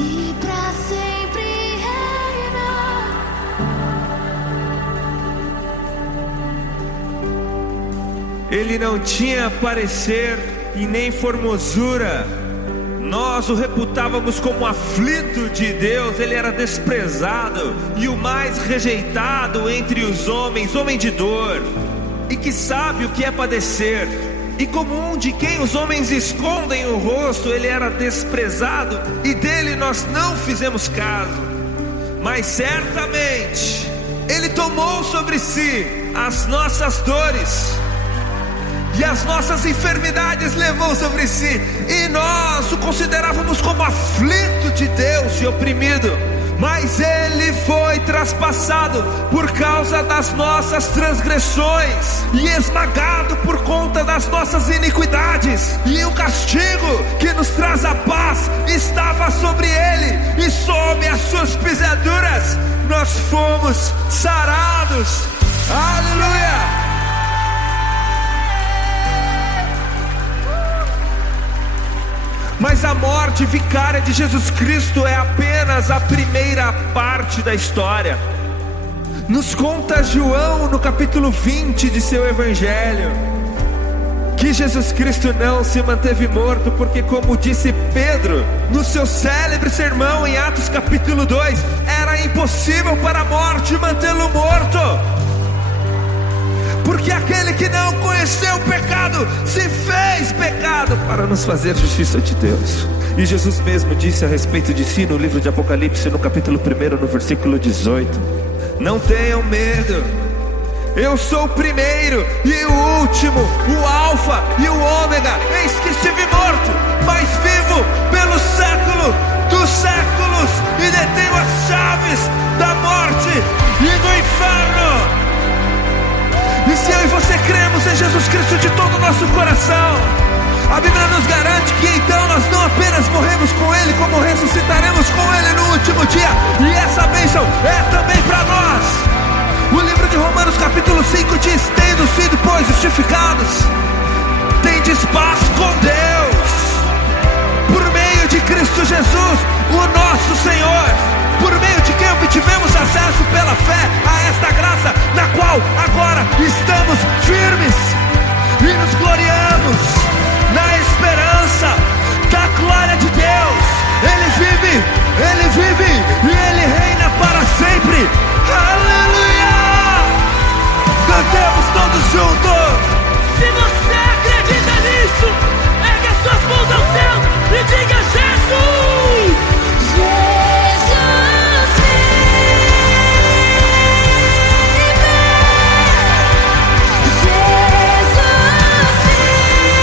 e pra sempre reinar. Ele não tinha parecer e nem formosura. Nós o reputávamos como aflito de Deus. Ele era desprezado e o mais rejeitado entre os homens, homem de dor, e que sabe o que é padecer. E como um de quem os homens escondem o rosto, ele era desprezado e dele nós não fizemos caso. Mas certamente ele tomou sobre si as nossas dores e as nossas enfermidades levou sobre si, e nós o considerávamos como aflito de Deus e oprimido. Mas ele foi traspassado por causa das nossas transgressões e esmagado por conta das nossas iniquidades. E o castigo que nos traz a paz estava sobre ele, e sob as suas pisaduras nós fomos sarados. Aleluia! Mas a morte vicária de Jesus Cristo é apenas a primeira parte da história. Nos conta João no capítulo 20 de seu evangelho que Jesus Cristo não se manteve morto, porque, como disse Pedro no seu célebre sermão em Atos capítulo 2, era impossível para a morte mantê-lo morto. Porque aquele que não conheceu o pecado se fez pecado para nos fazer justiça de Deus. E Jesus mesmo disse a respeito de si no livro de Apocalipse, no capítulo 1, no versículo 18: não tenham medo, eu sou o primeiro e o último, o alfa e o ômega. Eis que estive morto, mas vivo pelo século dos séculos, e detenho as chaves da morte e do inferno. E se eu e você cremos em Jesus Cristo de todo o nosso coração, a Bíblia nos garante que então nós não apenas morremos com Ele, como ressuscitaremos com Ele no último dia. E essa bênção é também para nós. O livro de Romanos capítulo 5 diz: tendo sido, pois, justificados, tendes paz com Deus, por meio de Cristo Jesus, o nosso Senhor, por meio de quem obtivemos acesso pela fé a esta graça, na qual agora estamos firmes e nos gloriamos na esperança da glória de Deus. Ele vive e Ele reina para sempre. Aleluia! Cantemos todos juntos. Se você acredita nisso, ergue as suas mãos aos céus e diga: Jesus! Jesus vive, Jesus vive.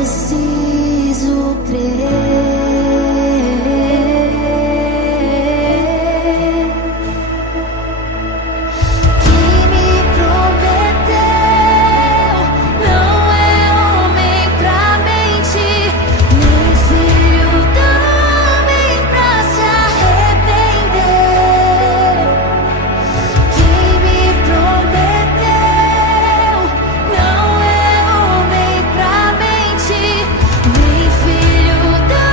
preciso crer. Quem me prometeu não é homem pra mentir, nem filho também pra se arrepender. Quem me prometeu não é homem pra mentir, nem filho também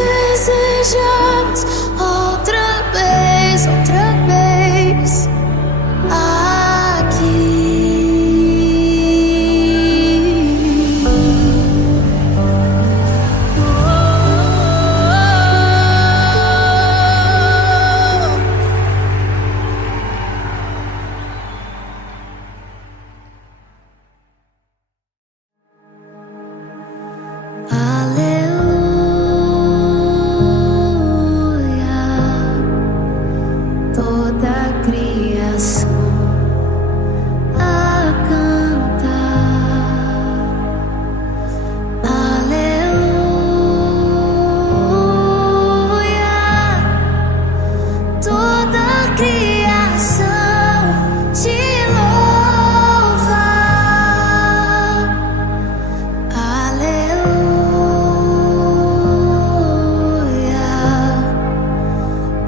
desejamos outra vez toda a criação a cantar. Aleluia, toda a criação te louva. Aleluia,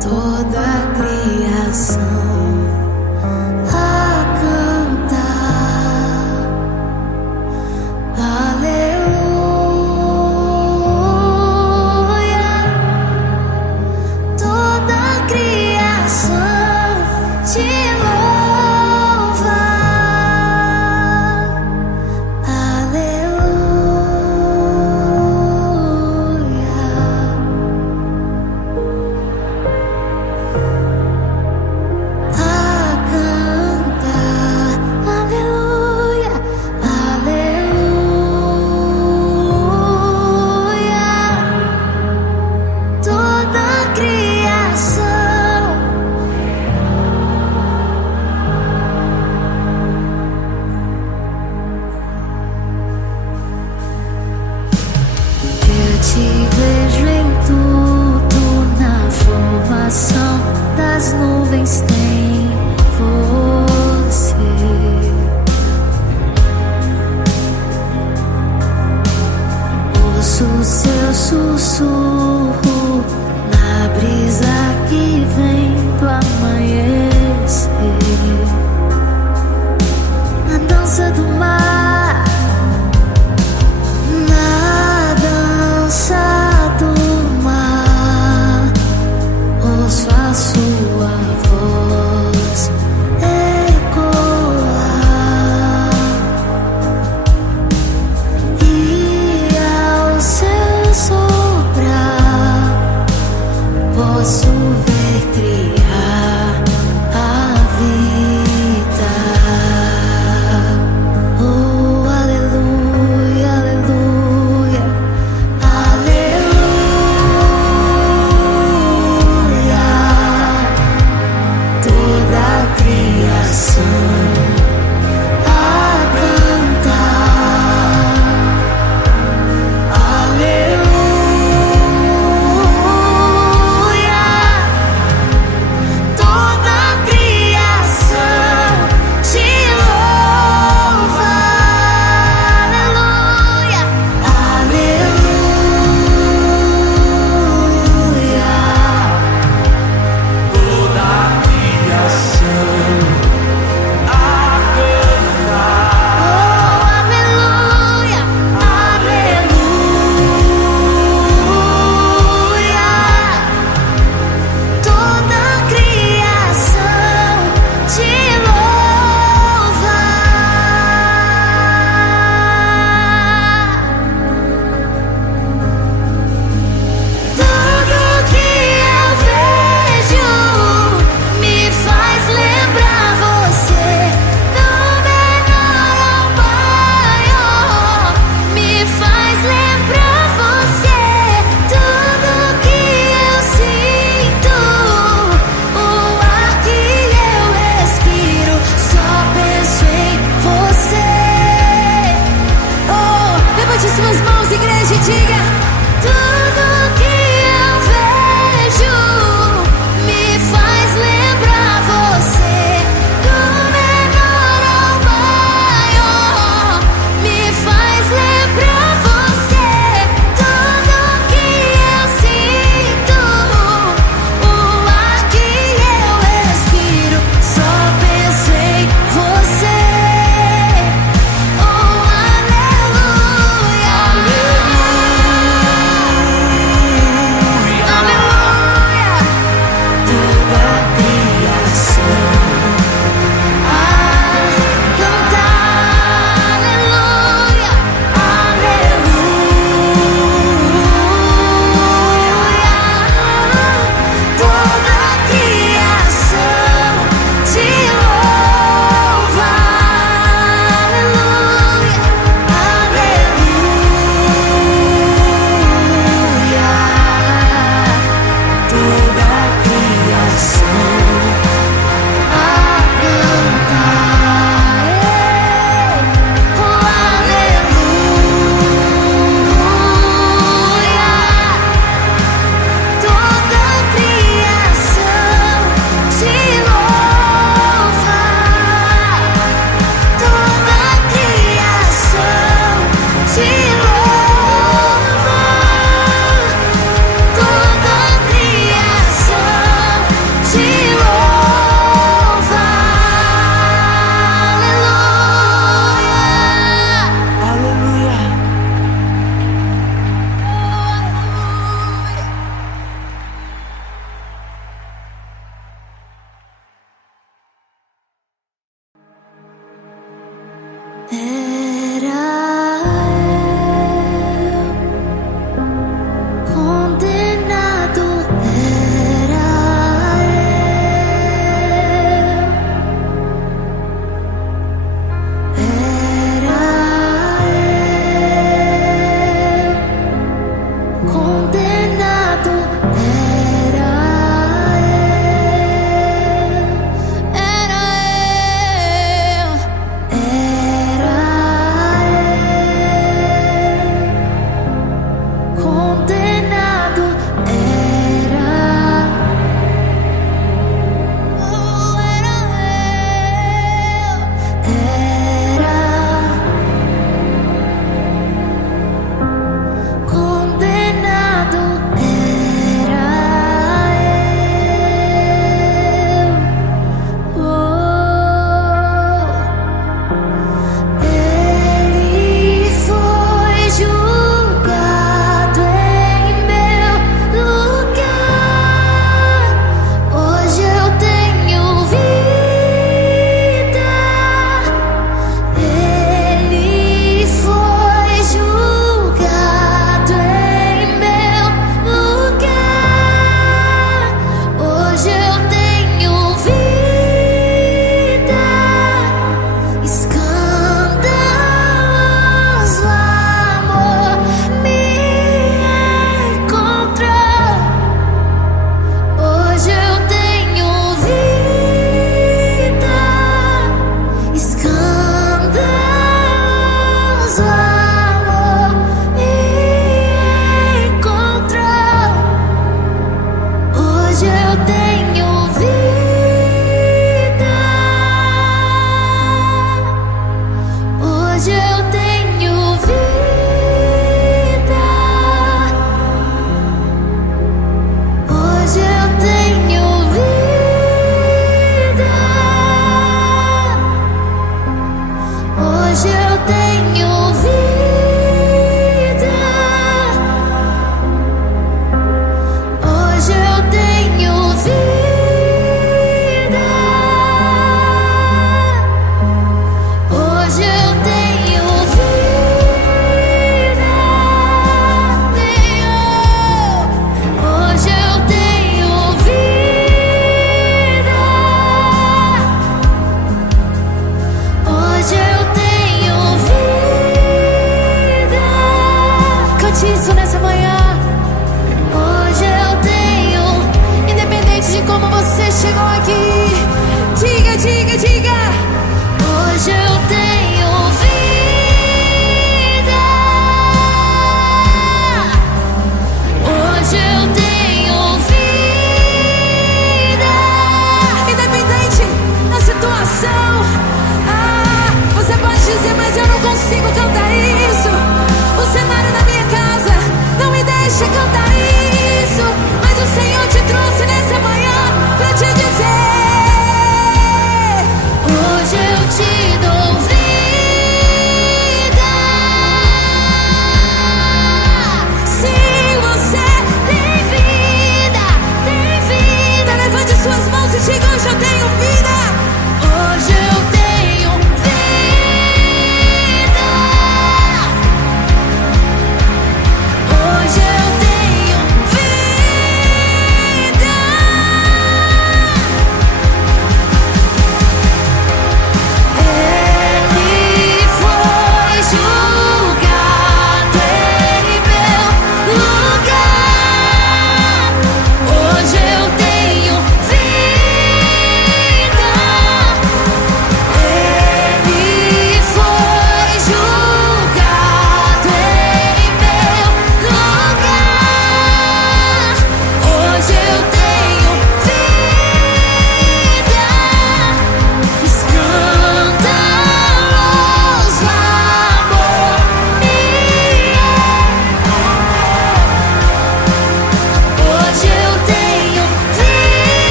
toda a criação a cantar, aleluia. Toda a criação te louva, aleluia. A cantar, aleluia, aleluia. Toda a criação eu te vejo em tudo, na formação das nuvens tem você. Ouço o seu sussurro na brisa que vem do amanhecer, na dança do mar, na dança do mar. Ouço a sua voz ecoar, e ao seu soprar posso ver criar a vida. Oh, aleluia, aleluia, aleluia. Toda a criação a cantar, aleluia.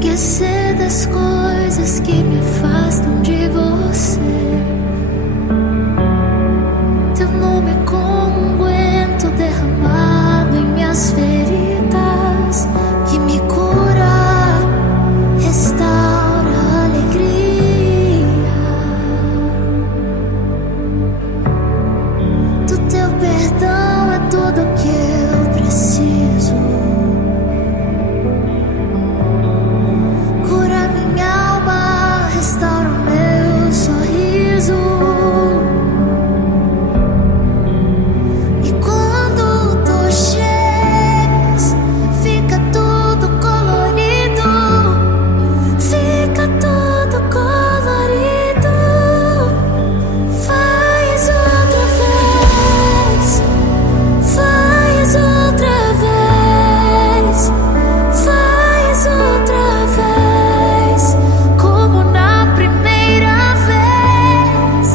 esquecer das coisas que me afastam de você. Teu nome é como um unguento derramado em minhas feridas, que me cura, restaura a alegria. Do teu perdão é tudo o que eu preciso. Cura minha alma, restaura o meu sorriso. E quando tu chegas, fica tudo colorido. Fica tudo colorido. Faz outra vez. Faz outra vez. Faz outra vez. Como na primeira vez.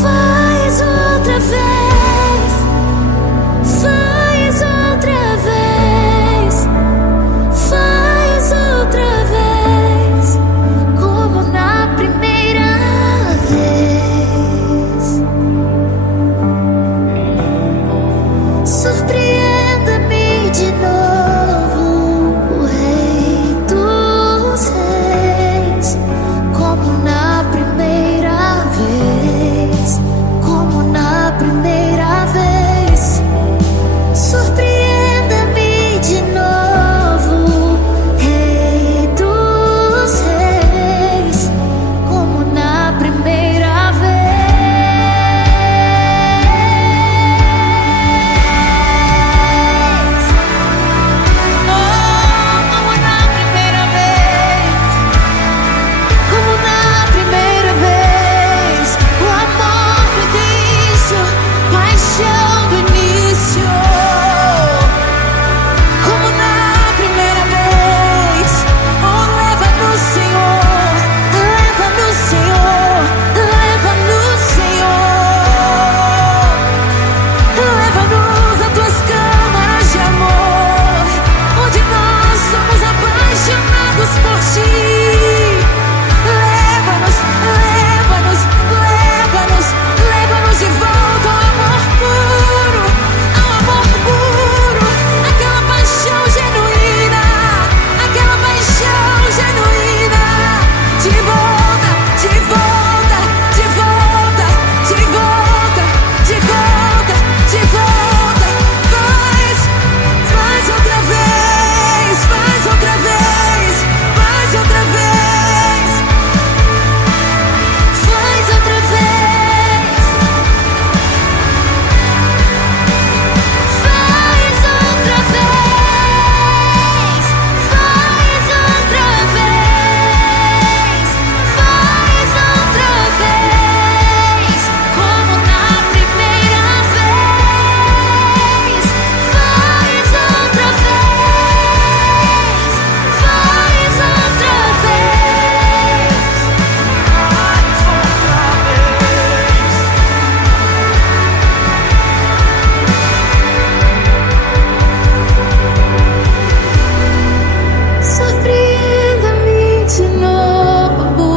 Faz outra vez. Faz outra vez. Faz outra vez. Como na primeira vez. Surpreenda-me de novo, Rei dos Reis. Como na primeira vez. Como na primeira vez. Surpreenda-me de novo, Rei dos Reis. Como na primeira vez. Oh, como na primeira vez. Como na primeira vez. O amor do início, paixão do início. Como na primeira vez. Oh, leva-nos, Senhor. Leva-nos, Senhor. Leva-nos, Senhor. Leva-nos a tuas câmaras de amor, onde nós somos apaixonados por ti. Leva-nos, leva-nos, leva-nos, leva-nos de volta ao amor puro, aquela paixão genuína, aquela paixão genuína. De volta, de volta, de volta, de volta, de volta, de volta. Faz outra vez, faz outra vez, faz outra vez. Faz outra vez. Faz outra vez. Faz outra vez. Faz outra vez. Como na primeira vez. Faz outra vez. Faz outra vez. Surpreenda-me de novo,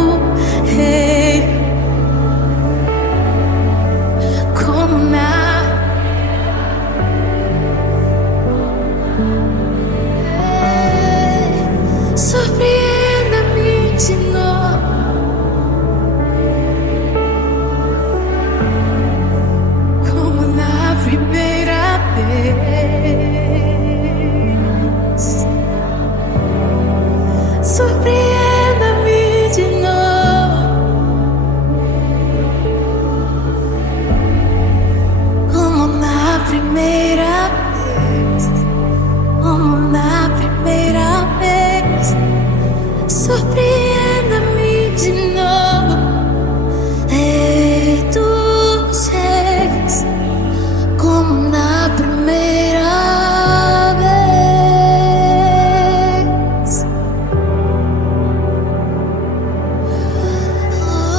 Rei. Como na surpreenda-me de novo. Como na primeira vez. Surpreenda-me de novo. Como na primeira vez. Como na primeira vez. Surpreenda-me de novo, Rei dos Reis. Como na primeira vez. Oh,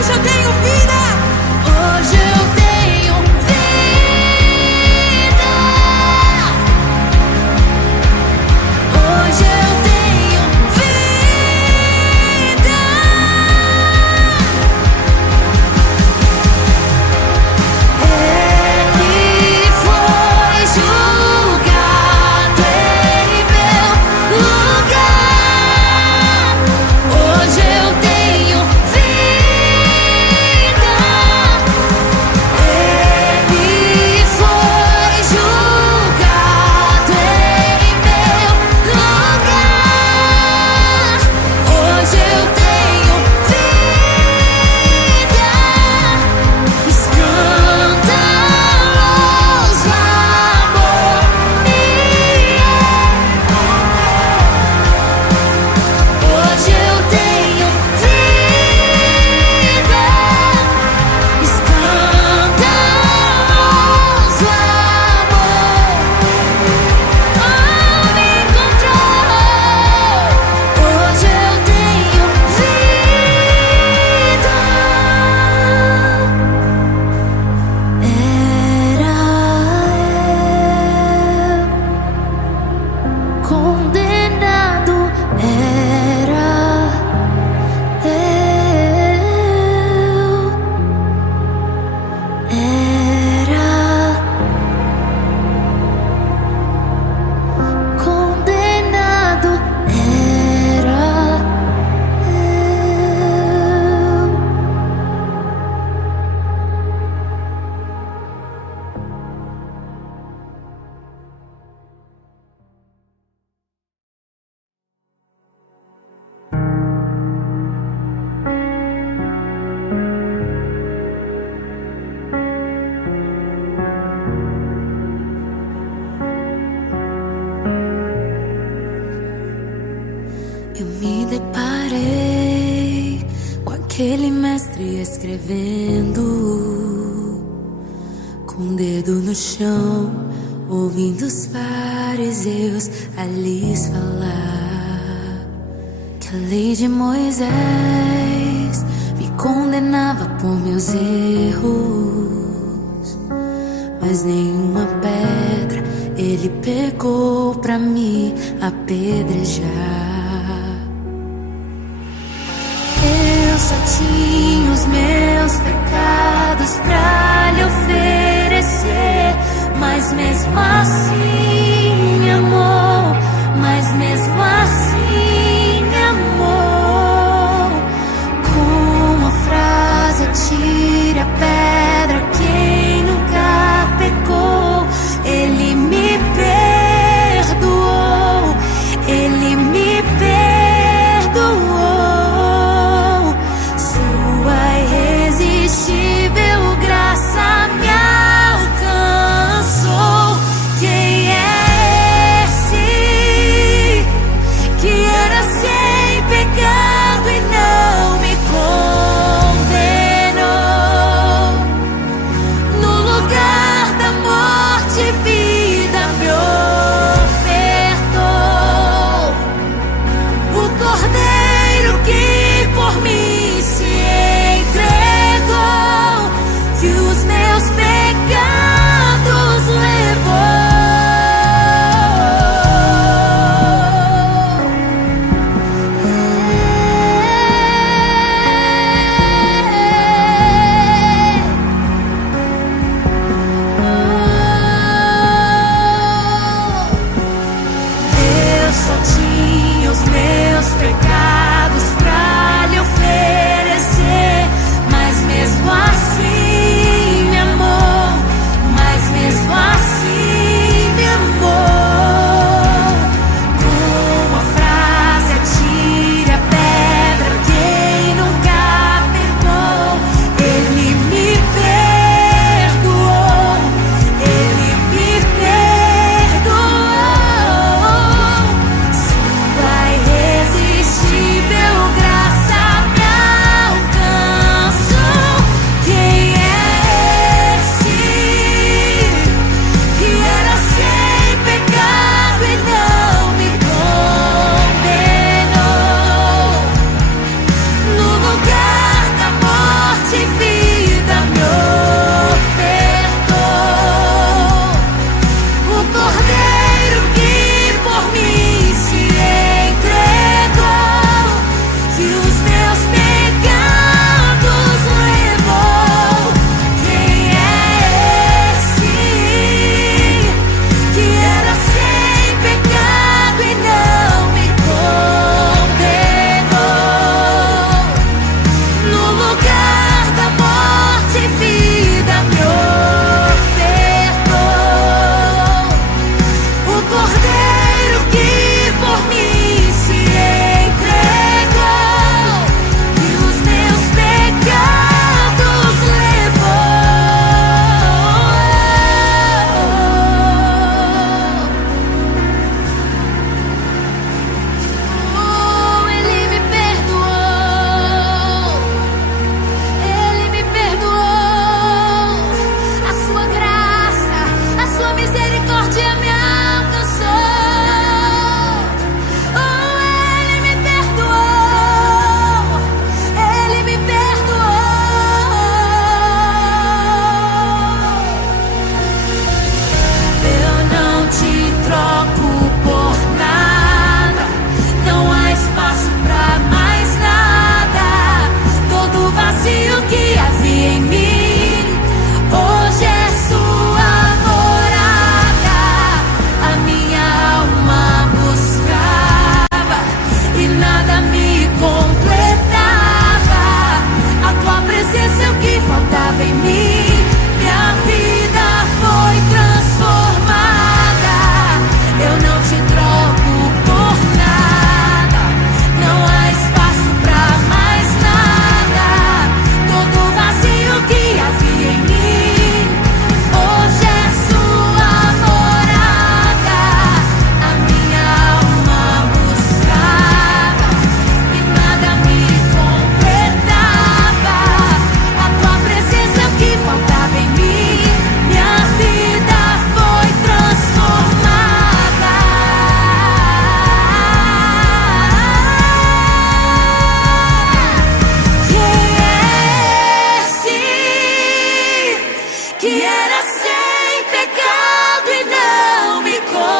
hoje eu tenho vida. Hoje eu tenho vida. Hoje eu tenho vida. Ele foi julgado em meu lugar. Hoje eu tenho vida. Ele foi julgado em meu lugar. Hoje eu tenho vida. Escandaloso amor me é. Hoje eu tenho vida. Escandaloso amor me encontrou. Hoje eu tenho vida. Era eu condenado, era eu, era condenado, era eu me deparei com aquele mestre escrevendo, com o dedo no chão, ouvindo os fariseus a lhes falar que a lei de Moisés me condenava por meus erros, mas nenhuma pedra ele pegou pra me apedrejar. Eu só tinha os meus pecados pra lhe oferecer, mas mesmo assim me amou, mas mesmo assim me amou. Com uma frase atire a pedra quem nunca pecou. Ele me perdoou, ele me perdoou. Sua irresistível graça me alcançou. Quem é presença é o que faltava em mim. Minha vida foi transformada. Eu não te troco por nada. Não há espaço pra mais nada. Todo vazio que havia em mim hoje é sua morada. A minha alma buscava e nada me completava. A tua presença é o que faltava em mim. Minha vida foi transformada. Quem é esse que era sem pecado e não me condenou?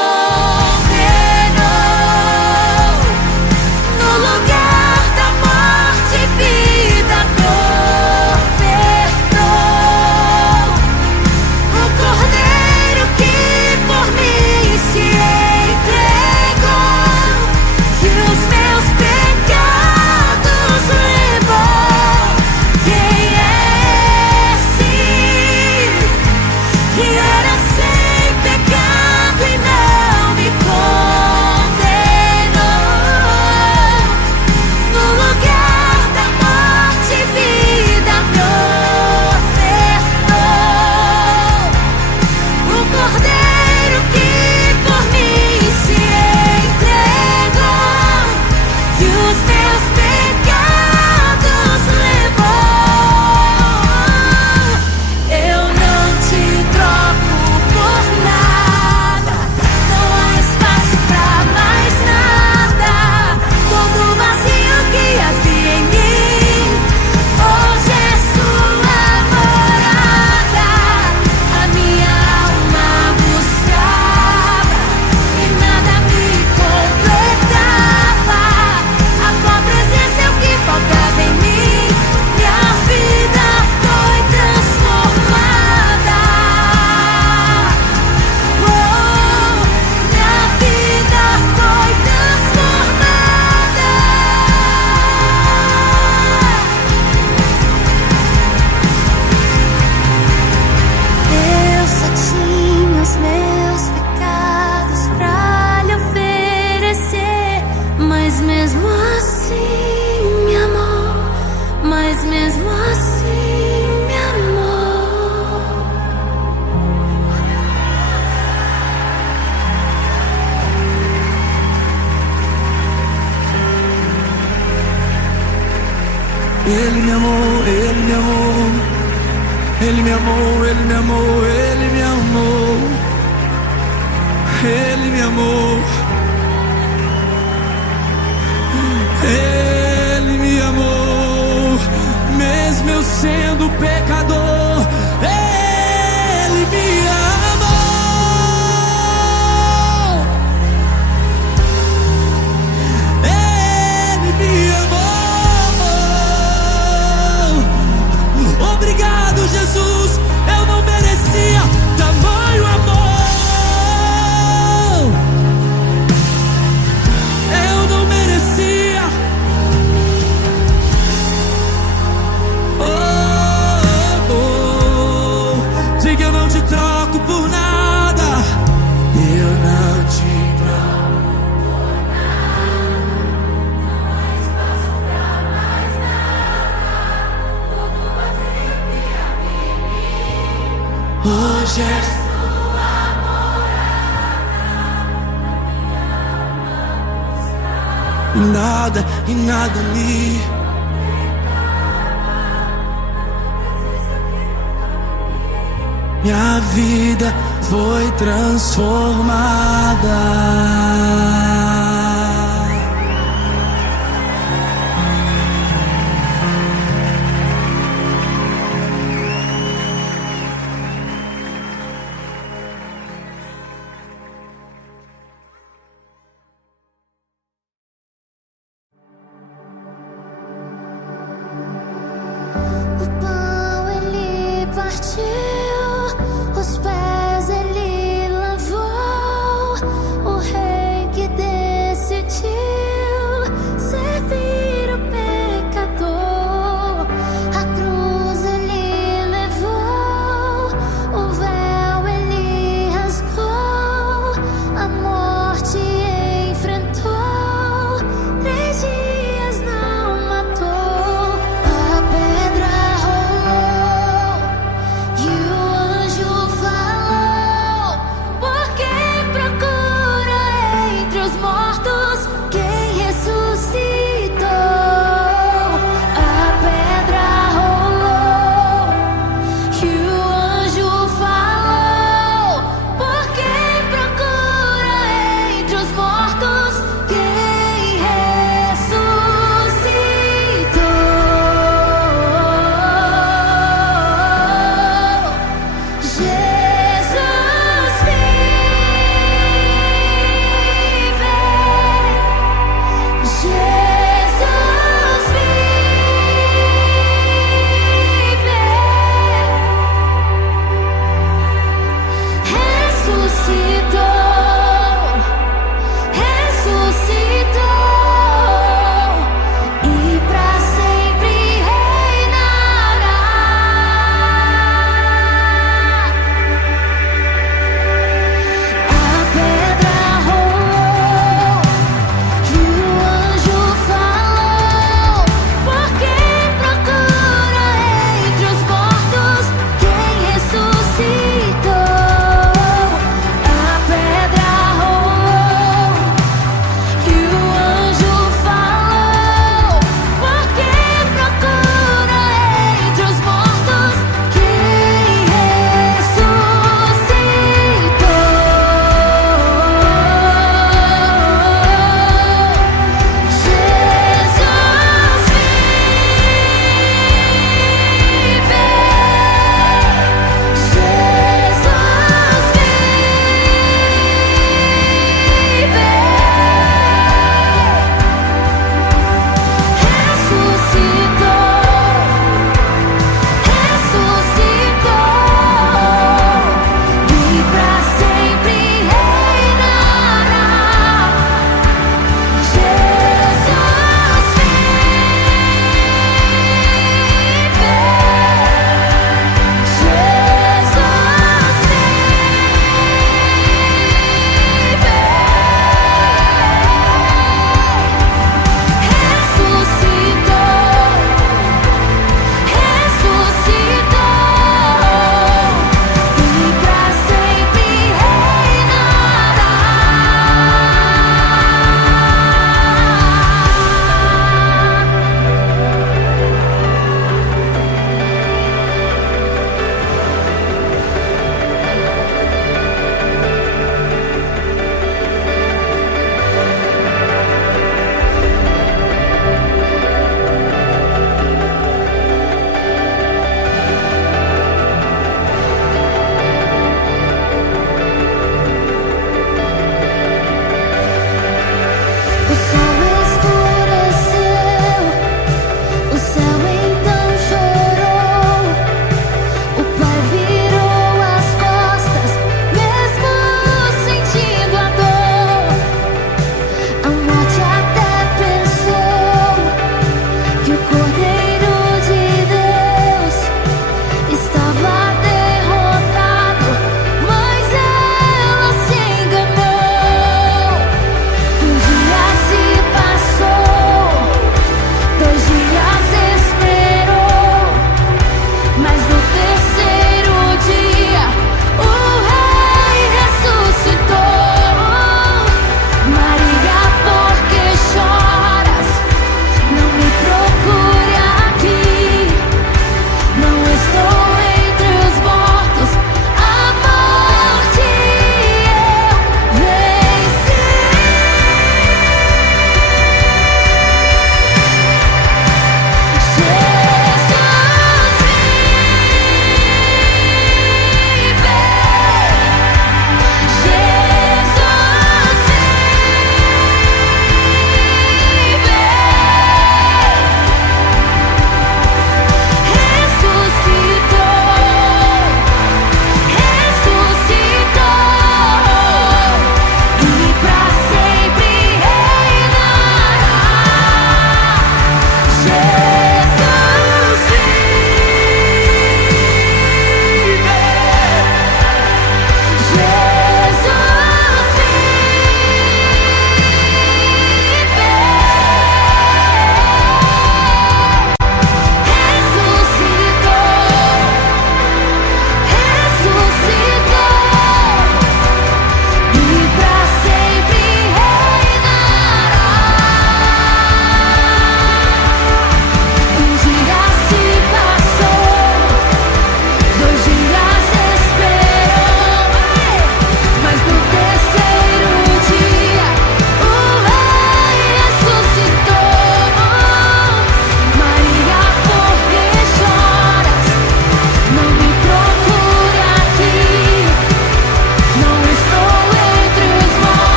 No lugar da morte, vida me ofertou. O Cordeiro que por mim se entregou, que os meus pecados levou. Quem é esse que era sem pecado e não me condenou? No lugar da morte, vida me ofertou. O Cordeiro que por mim se entregou, que os meus pecados levou. Eu não te troco por nada. Não há espaço pra mais nada. Todo vazio que havia em mim hoje é sua morada. A minha alma buscava e nada me completava. A tua presença é o que faltava em mim. Minha vida foi transformada. Oh, minha vida foi transformada. Eu só tinha os meus pecados pra lhe oferecer, mas mesmo assim me amou, mas mesmo assim me amou. Ele me amou, ele me amou. Ele me amou, ele me amou, ele me amou. Ele me amou. Ele me amou. Mesmo eu sendo pecador, ele me amou. Ele me amou. Obrigado, Jesus. Eu não merecia tamanho amor. Eu não merecia. Oh, oh, oh. Diga, eu não te troco por nada. Eu não te troco por nada. Não há espaço pra mais nada. Todo vazio que havia em mim hoje é sua morada. Minha alma buscava e nada me. Minha vida foi transformada. O pão ele partiu, os pés ele lavou, o rei que deu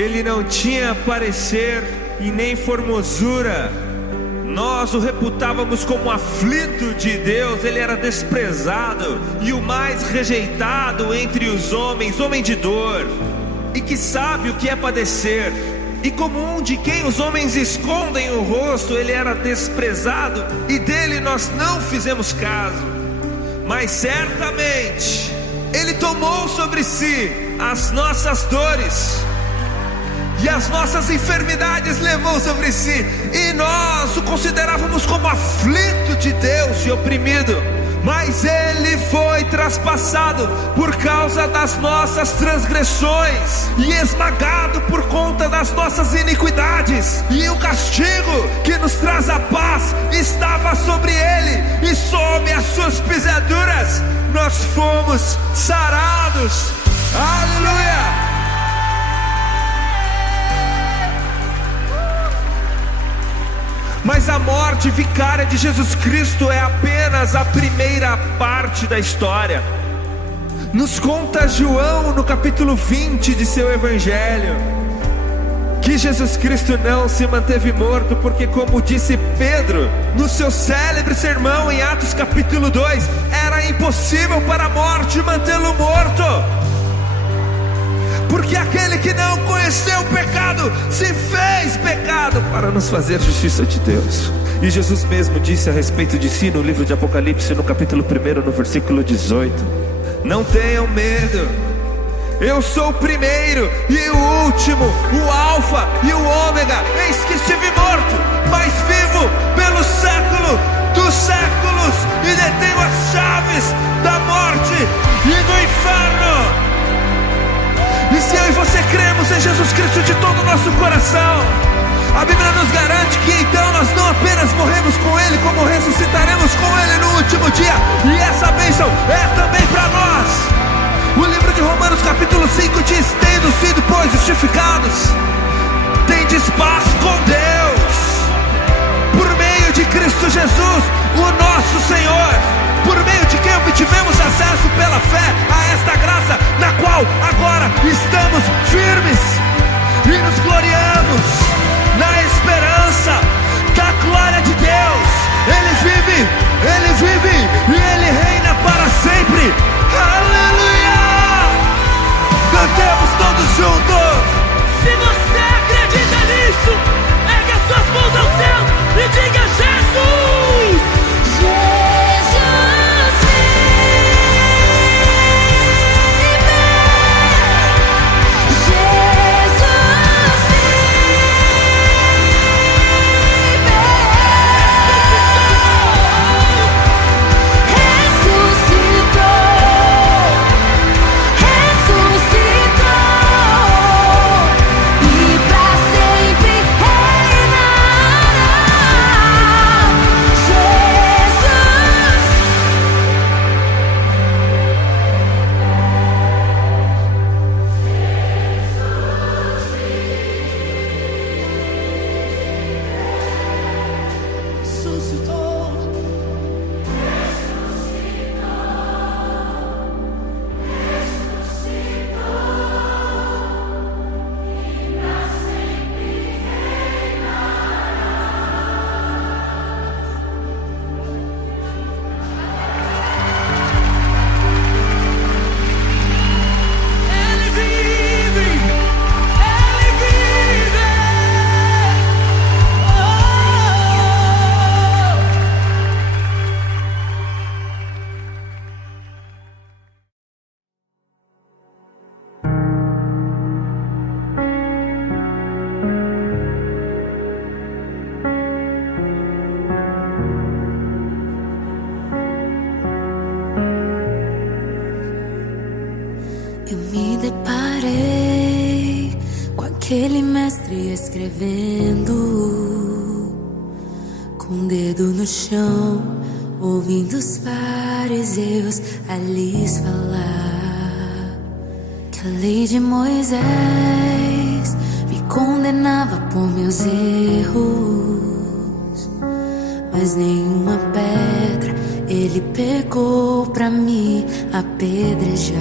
Ele não tinha parecer e nem formosura. Nós o reputávamos como aflito de Deus. Ele era desprezado e o mais rejeitado entre os homens, homem de dor, e que sabe o que é padecer. E como um de quem os homens escondem o rosto, ele era desprezado e dele nós não fizemos caso. Mas certamente ele tomou sobre si as nossas dores e as nossas enfermidades levou sobre si, e nós o considerávamos como aflito de Deus e oprimido. Mas ele foi traspassado por causa das nossas transgressões e esmagado por conta das nossas iniquidades. E o castigo que nos traz a paz estava sobre ele, e sob as suas pisaduras nós fomos sarados. Aleluia! Mas a morte vicária de Jesus Cristo é apenas a primeira parte da história. Nos conta João no capítulo 20 de seu evangelho que Jesus Cristo não se manteve morto, porque, como disse Pedro no seu célebre sermão em Atos capítulo 2, era impossível para a morte mantê-lo morto. Porque aquele que não conheceu o pecado se fez pecado para nos fazer justiça de Deus. E Jesus mesmo disse a respeito de si no livro de Apocalipse, no capítulo 1, no versículo 18: não tenham medo, eu sou o primeiro e o último, o alfa e o ômega. Eis que estive morto, mas vivo pelo século dos séculos, e detenho as chaves da morte e do inferno. E se eu e você cremos em Jesus Cristo de todo o nosso coração, a Bíblia nos garante que então nós não apenas morremos com Ele, como ressuscitaremos com Ele no último dia. E essa bênção é também para nós. O livro de Romanos capítulo 5 diz: tendo sido, pois, justificados, tendes paz com Deus, por meio de Cristo Jesus, o nosso Senhor, por meio de quem obtivemos acesso pela fé a esta graça, na qual agora estamos firmes e nos gloriamos na esperança da glória de Deus. Ele vive e Ele reina para sempre. Aleluia! Cantemos todos juntos. Se você acredita nisso, ergue as suas mãos aos céus e diga: Jesus! Jesus vive, Jesus ressuscitou, e pra sempre reinará. Eu me deparei com aquele mestre escrevendo, com o dedo no chão, ouvindo os fariseus a lhes falar que a lei de Moisés me condenava por meus erros, mas nenhuma pedra ele pegou pra me apedrejar.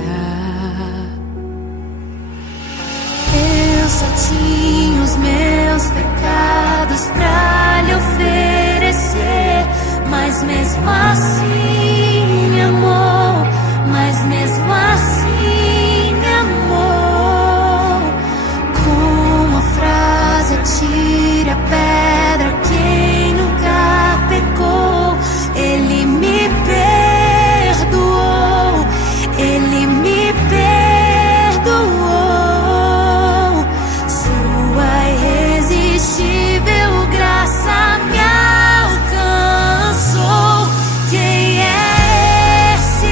Eu só tinha os meus pecados pra lhe oferecer, mas mesmo assim me amou, mas mesmo assim me amou. Com uma frase atire a pedra quem nunca pecou. Ele me perdoou, Ele me perdoou. Sua irresistível graça me alcançou. Quem é esse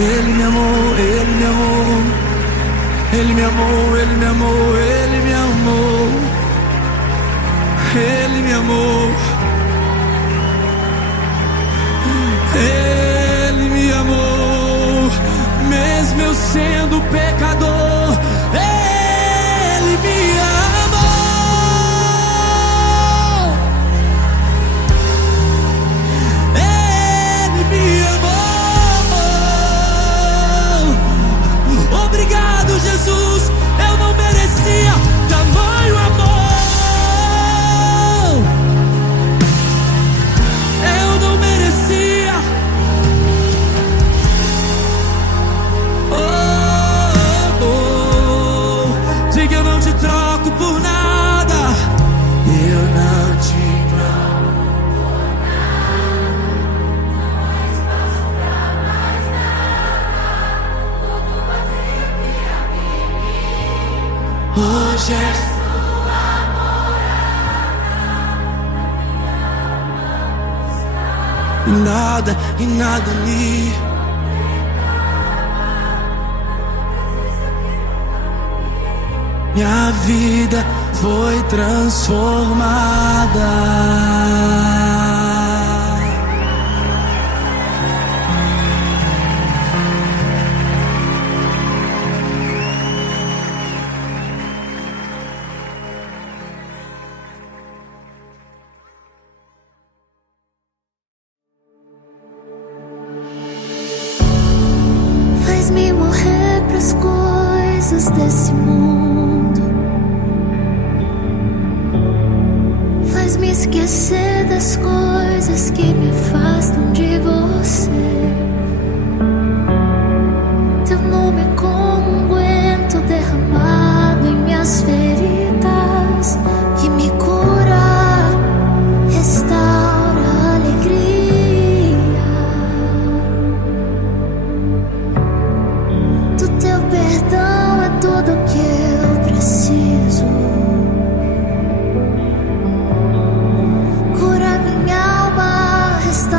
Ele me amou, Ele me amou. Ele me amou, Ele me amou, Ele me amou. Ele me amou. Ele me amou, mesmo eu sendo pecador. Ele me amou. Ele me amou. Obrigado, Jesus. Eu não merecia tamanho amor. Eu não merecia. Diga, eu não te troco por nada. Eu não te troco por nada. Não espaço pra mais nada. Tudo vazio vira mim. Hoje é sua morada. E nada me minha vida foi transformada. Faz-me morrer pras coisas desse mundo. Faz-me esquecer das coisas que me afastam de você. Teu nome é como um unguento derramado em minhas feridas, que me cura, restaura a alegria. Do teu perdão é tudo o que eu preciso. Cura minha alma, restaura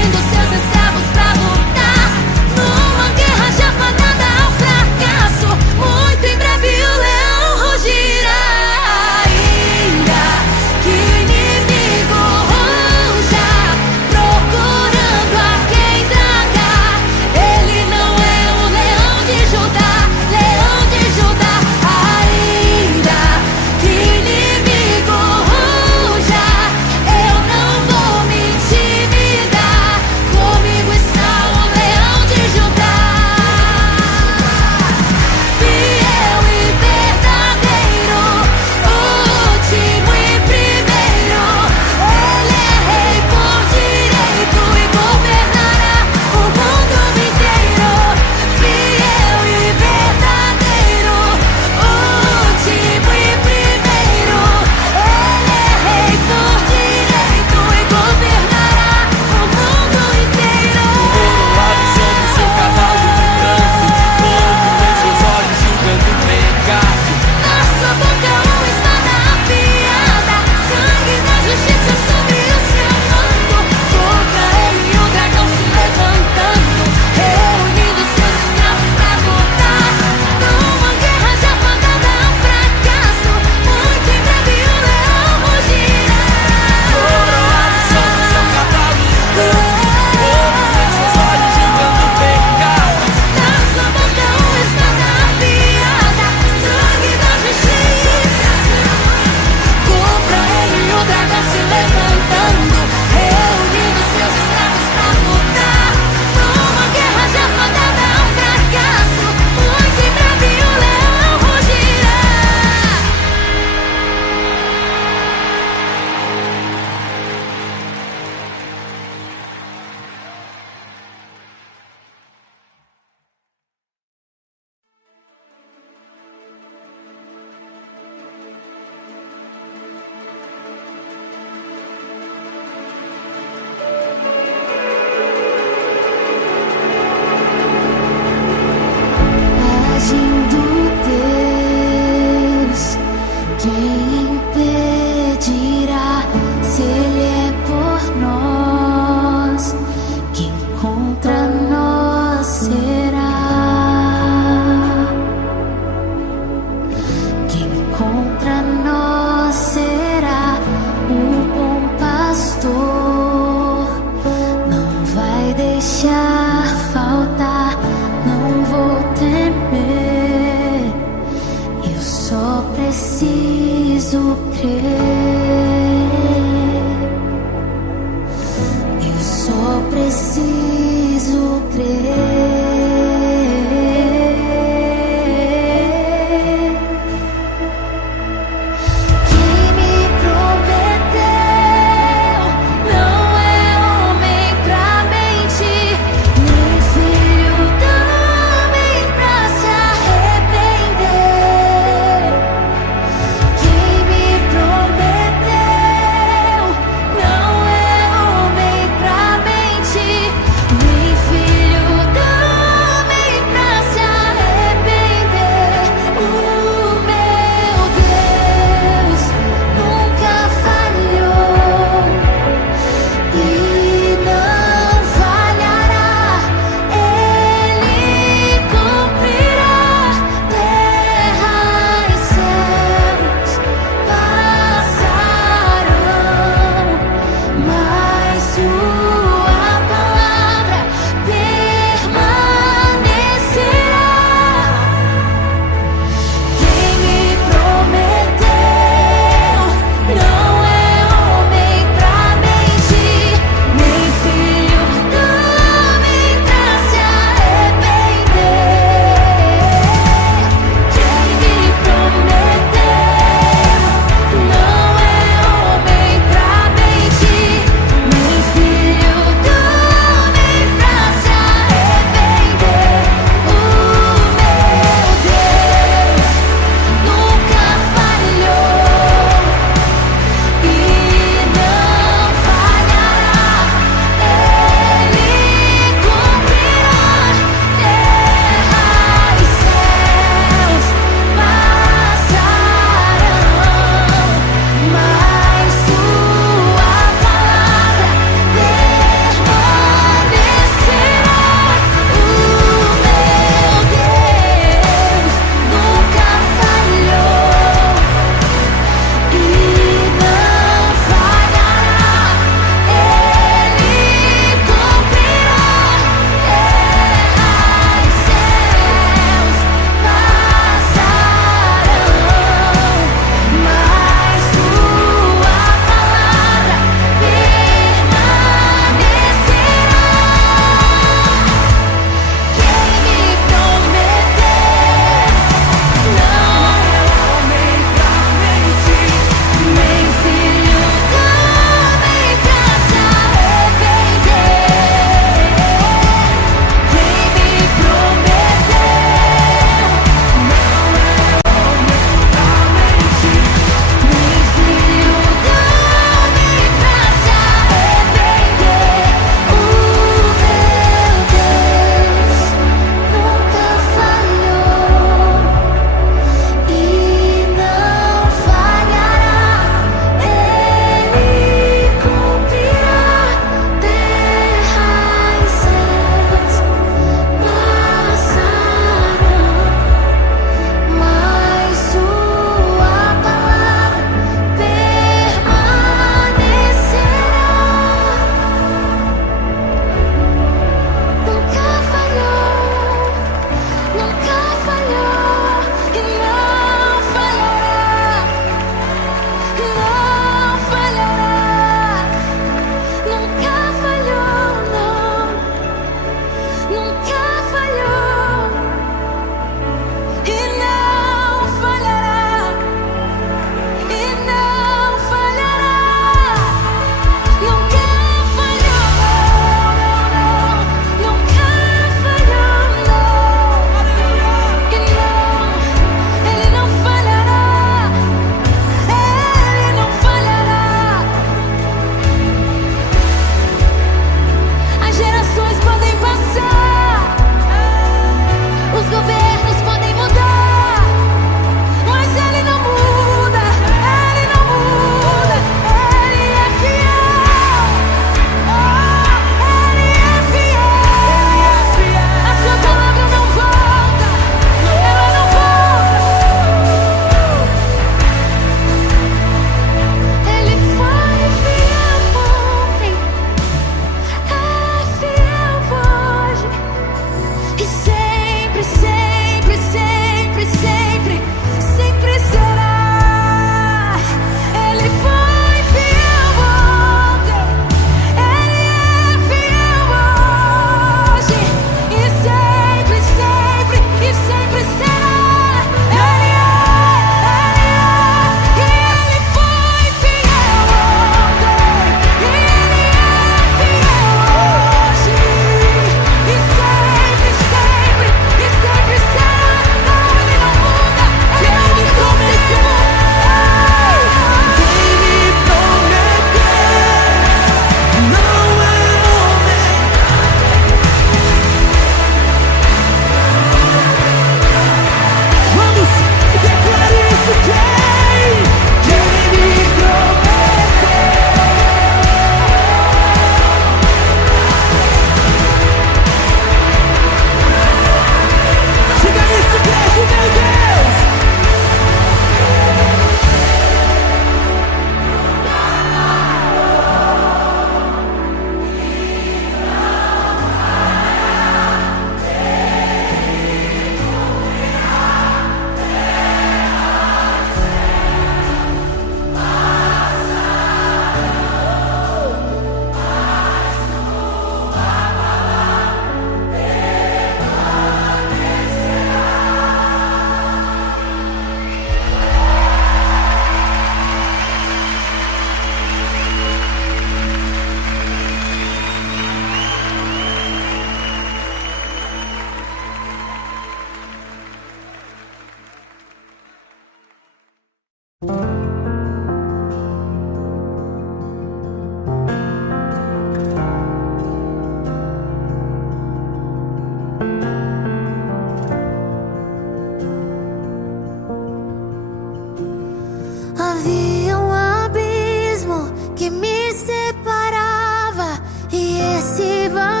se você